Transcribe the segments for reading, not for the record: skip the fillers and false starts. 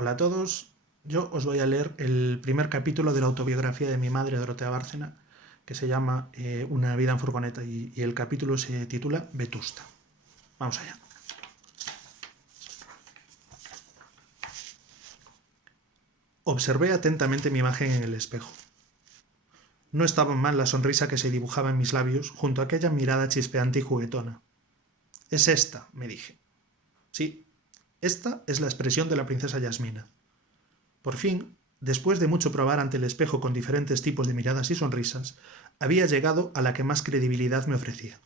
Hola a todos, yo os voy a leer el primer capítulo de la autobiografía de mi madre, Dorotea Bárcena, que se llama Una vida en furgoneta y el capítulo se titula Vetusta. Vamos allá. Observé atentamente mi imagen en el espejo. No estaba mal la sonrisa que se dibujaba en mis labios junto a aquella mirada chispeante y juguetona. Es esta, me dije. Sí, esta es la expresión de la princesa Yasmina. Por fin, después de mucho probar ante el espejo con diferentes tipos de miradas y sonrisas, había llegado a la que más credibilidad me ofrecía.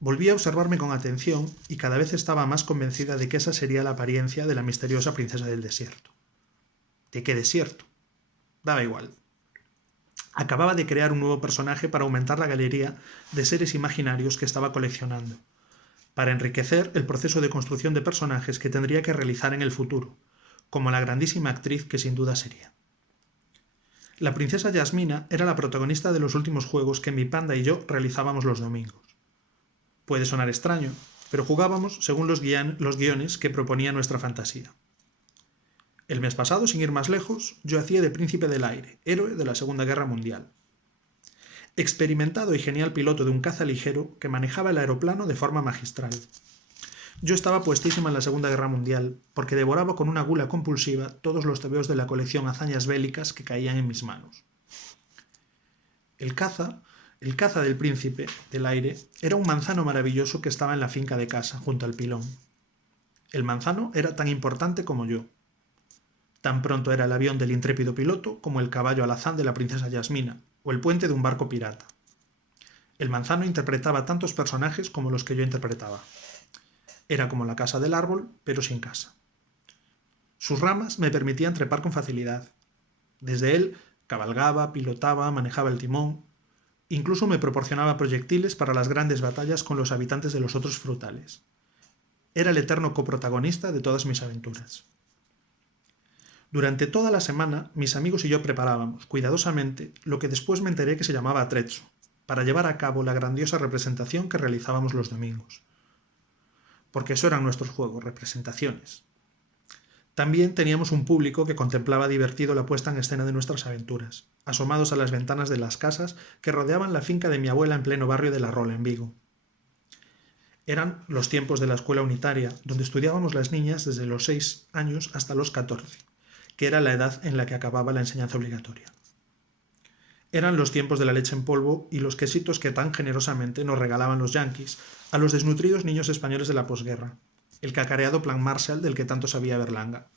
Volví a observarme con atención y cada vez estaba más convencida de que esa sería la apariencia de la misteriosa princesa del desierto. ¿De qué desierto? Daba igual. Acababa de crear un nuevo personaje para aumentar la galería de seres imaginarios que estaba coleccionando, para enriquecer el proceso de construcción de personajes que tendría que realizar en el futuro, como la grandísima actriz que sin duda sería. La princesa Yasmina era la protagonista de los últimos juegos que mi panda y yo realizábamos los domingos. Puede sonar extraño, pero jugábamos según los guiones que proponía nuestra fantasía. El mes pasado, sin ir más lejos, yo hacía de príncipe del aire, héroe de la Segunda Guerra Mundial. Experimentado y genial piloto de un caza ligero que manejaba el aeroplano de forma magistral. Yo estaba puestísima en la Segunda Guerra Mundial, porque devoraba con una gula compulsiva todos los tebeos de la colección hazañas bélicas que caían en mis manos. El caza del príncipe del aire, era un manzano maravilloso que estaba en la finca de casa, junto al pilón. El manzano era tan importante como yo. Tan pronto era el avión del intrépido piloto como el caballo alazán de la princesa Yasmina, o el puente de un barco pirata. El manzano interpretaba tantos personajes como los que yo interpretaba. Era como la casa del árbol, pero sin casa. Sus ramas me permitían trepar con facilidad. Desde él cabalgaba, pilotaba, manejaba el timón. Incluso me proporcionaba proyectiles para las grandes batallas con los habitantes de los otros frutales. Era el eterno coprotagonista de todas mis aventuras. Durante toda la semana, mis amigos y yo preparábamos, cuidadosamente, lo que después me enteré que se llamaba atrezzo, para llevar a cabo la grandiosa representación que realizábamos los domingos. Porque eso eran nuestros juegos, representaciones. También teníamos un público que contemplaba divertido la puesta en escena de nuestras aventuras, asomados a las ventanas de las casas que rodeaban la finca de mi abuela en pleno barrio de La Rola, en Vigo. Eran los tiempos de la escuela unitaria, donde estudiábamos las niñas desde los 6 años hasta los 14, que era la edad en la que acababa la enseñanza obligatoria. Eran los tiempos de la leche en polvo y los quesitos que tan generosamente nos regalaban los yanquis a los desnutridos niños españoles de la posguerra, el cacareado Plan Marshall del que tanto sabía Berlanga.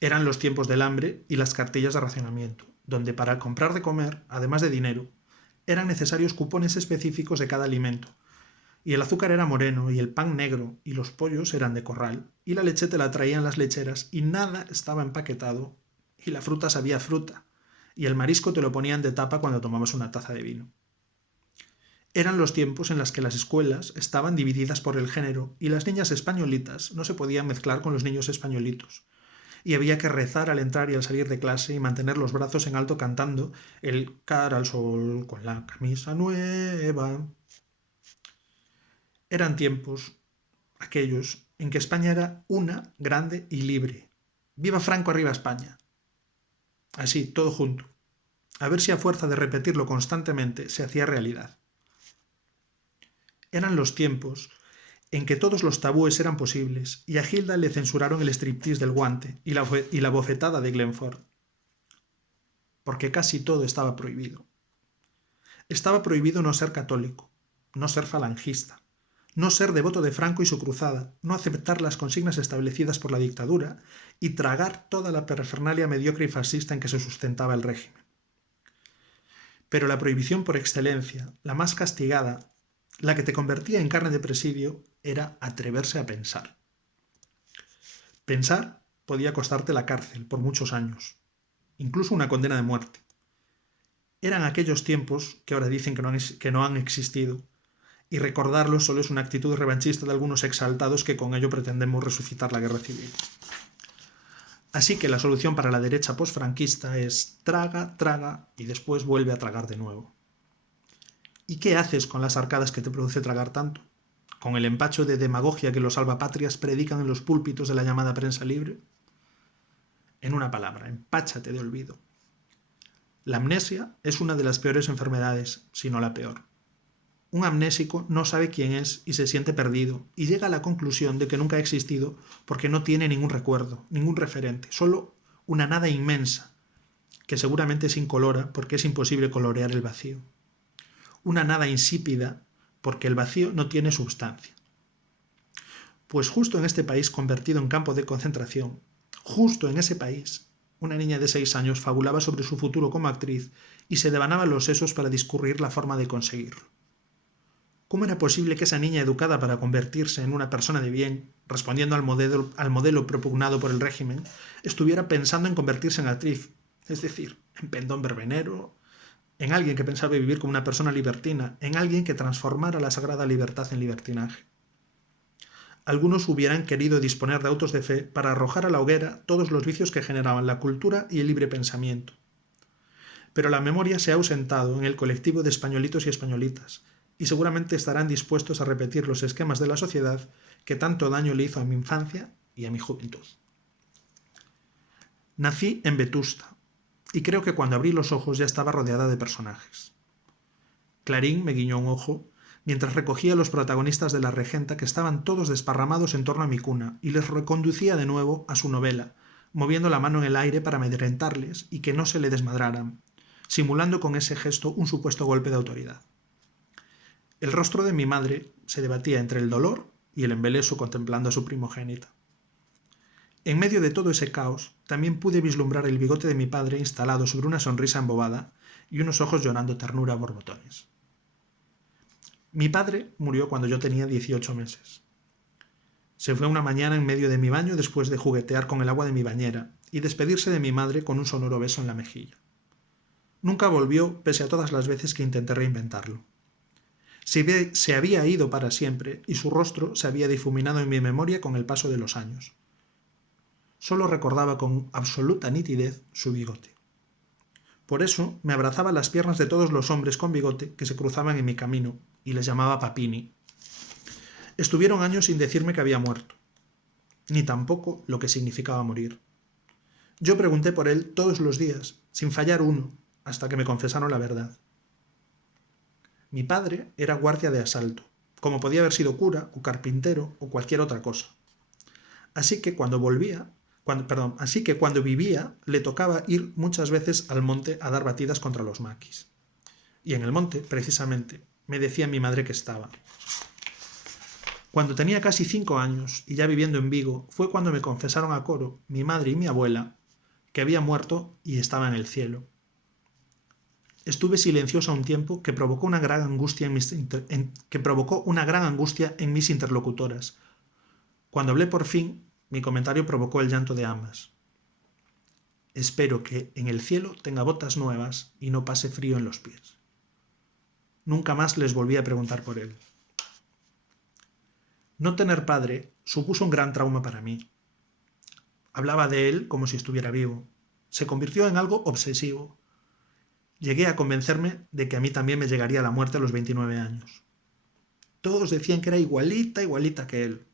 Eran los tiempos del hambre y las cartillas de racionamiento, donde para comprar de comer, además de dinero, eran necesarios cupones específicos de cada alimento, y el azúcar era moreno y el pan negro y los pollos eran de corral, y la leche te la traían las lecheras y nada estaba empaquetado, y la fruta sabía fruta, y el marisco te lo ponían de tapa cuando tomabas una taza de vino. Eran los tiempos en los que las escuelas estaban divididas por el género y las niñas españolitas no se podían mezclar con los niños españolitos, y había que rezar al entrar y al salir de clase y mantener los brazos en alto cantando el cara al sol con la camisa nueva. Eran tiempos, aquellos, en que España era una, grande y libre. ¡Viva Franco, arriba España! Así, todo junto. A ver si a fuerza de repetirlo constantemente se hacía realidad. Eran los tiempos en que todos los tabúes eran posibles y a Hilda le censuraron el striptease del guante y la bofetada de Glenford. Porque casi todo estaba prohibido. Estaba prohibido no ser católico, no ser falangista, no ser devoto de Franco y su cruzada, no aceptar las consignas establecidas por la dictadura y tragar toda la parafernalia mediocre y fascista en que se sustentaba el régimen. Pero la prohibición por excelencia, la más castigada, la que te convertía en carne de presidio, era atreverse a pensar. Pensar podía costarte la cárcel por muchos años, incluso una condena de muerte. Eran aquellos tiempos que ahora dicen que no han existido, y recordarlos solo es una actitud revanchista de algunos exaltados que con ello pretendemos resucitar la guerra civil. Así que la solución para la derecha posfranquista es traga, traga y después vuelve a tragar de nuevo. ¿Y qué haces con las arcadas que te produce tragar tanto? con el empacho de demagogia que los salvapatrias predican en los púlpitos de la llamada prensa libre? En una palabra, empáchate de olvido. La amnesia es una de las peores enfermedades, si no la peor. Un amnésico no sabe quién es y se siente perdido, y llega a la conclusión de que nunca ha existido porque no tiene ningún recuerdo, ningún referente, solo una nada inmensa, que seguramente es incolora porque es imposible colorear el vacío. Una nada insípida porque el vacío no tiene substancia. Pues justo en este país convertido en campo de concentración, justo en ese país, una niña de 6 años fabulaba sobre su futuro como actriz y se devanaba los sesos para discurrir la forma de conseguirlo. ¿Cómo era posible que esa niña educada para convertirse en una persona de bien, respondiendo al modelo propugnado por el régimen, estuviera pensando en convertirse en actriz, es decir, en pendón verbenero, en alguien que pensaba vivir como una persona libertina, en alguien que transformara la sagrada libertad en libertinaje? Algunos hubieran querido disponer de autos de fe para arrojar a la hoguera todos los vicios que generaban la cultura y el libre pensamiento. Pero la memoria se ha ausentado en el colectivo de españolitos y españolitas, y seguramente estarán dispuestos a repetir los esquemas de la sociedad que tanto daño le hizo a mi infancia y a mi juventud. Nací en Vetusta, y creo que cuando abrí los ojos ya estaba rodeada de personajes. Clarín me guiñó un ojo mientras recogía a los protagonistas de La Regenta que estaban todos desparramados en torno a mi cuna y les reconducía de nuevo a su novela, moviendo la mano en el aire para amedrentarles y que no se le desmadraran, simulando con ese gesto un supuesto golpe de autoridad. El rostro de mi madre se debatía entre el dolor y el embeleso contemplando a su primogénita. En medio de todo ese caos, también pude vislumbrar el bigote de mi padre instalado sobre una sonrisa embobada y unos ojos llorando ternura a borbotones. Mi padre murió cuando yo tenía 18 meses. Se fue una mañana en medio de mi baño después de juguetear con el agua de mi bañera y despedirse de mi madre con un sonoro beso en la mejilla. Nunca volvió pese a todas las veces que intenté reinventarlo. Se había ido para siempre y su rostro se había difuminado en mi memoria con el paso de los años. Solo recordaba con absoluta nitidez su bigote. Por eso me abrazaba las piernas de todos los hombres con bigote que se cruzaban en mi camino y les llamaba Papini. Estuvieron años sin decirme que había muerto, ni tampoco lo que significaba morir. Yo pregunté por él todos los días, sin fallar uno, hasta que me confesaron la verdad. Mi padre era guardia de asalto, como podía haber sido cura o carpintero o cualquier otra cosa. Así que cuando vivía, le tocaba ir muchas veces al monte a dar batidas contra los maquis. Y en el monte, precisamente, me decía mi madre que estaba. Cuando tenía casi 5 años y ya viviendo en Vigo, fue cuando me confesaron a coro, mi madre y mi abuela, que había muerto y estaba en el cielo. Estuve silenciosa un tiempo que provocó una gran angustia en mis interlocutoras. Cuando hablé por fin, mi comentario provocó el llanto de ambas. Espero que en el cielo tenga botas nuevas y no pase frío en los pies. Nunca más les volví a preguntar por él. No tener padre supuso un gran trauma para mí. Hablaba de él como si estuviera vivo. Se convirtió en algo obsesivo. Llegué a convencerme de que a mí también me llegaría la muerte a los 29 años. Todos decían que era igualita que él.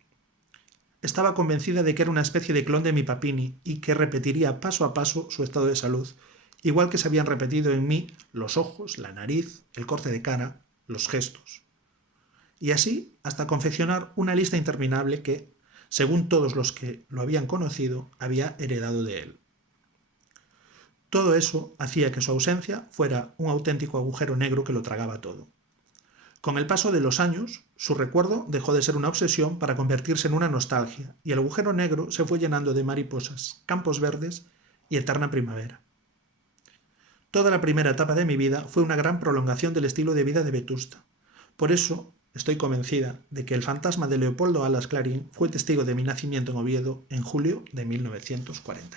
Estaba convencida de que era una especie de clon de mi Papini y que repetiría paso a paso su estado de salud, igual que se habían repetido en mí los ojos, la nariz, el corte de cara, los gestos. Y así hasta confeccionar una lista interminable que, según todos los que lo habían conocido, había heredado de él. Todo eso hacía que su ausencia fuera un auténtico agujero negro que lo tragaba todo. Con el paso de los años, su recuerdo dejó de ser una obsesión para convertirse en una nostalgia, y el agujero negro se fue llenando de mariposas, campos verdes y eterna primavera. Toda la primera etapa de mi vida fue una gran prolongación del estilo de vida de Vetusta. Por eso estoy convencida de que el fantasma de Leopoldo Alas Clarín fue testigo de mi nacimiento en Oviedo en julio de 1940.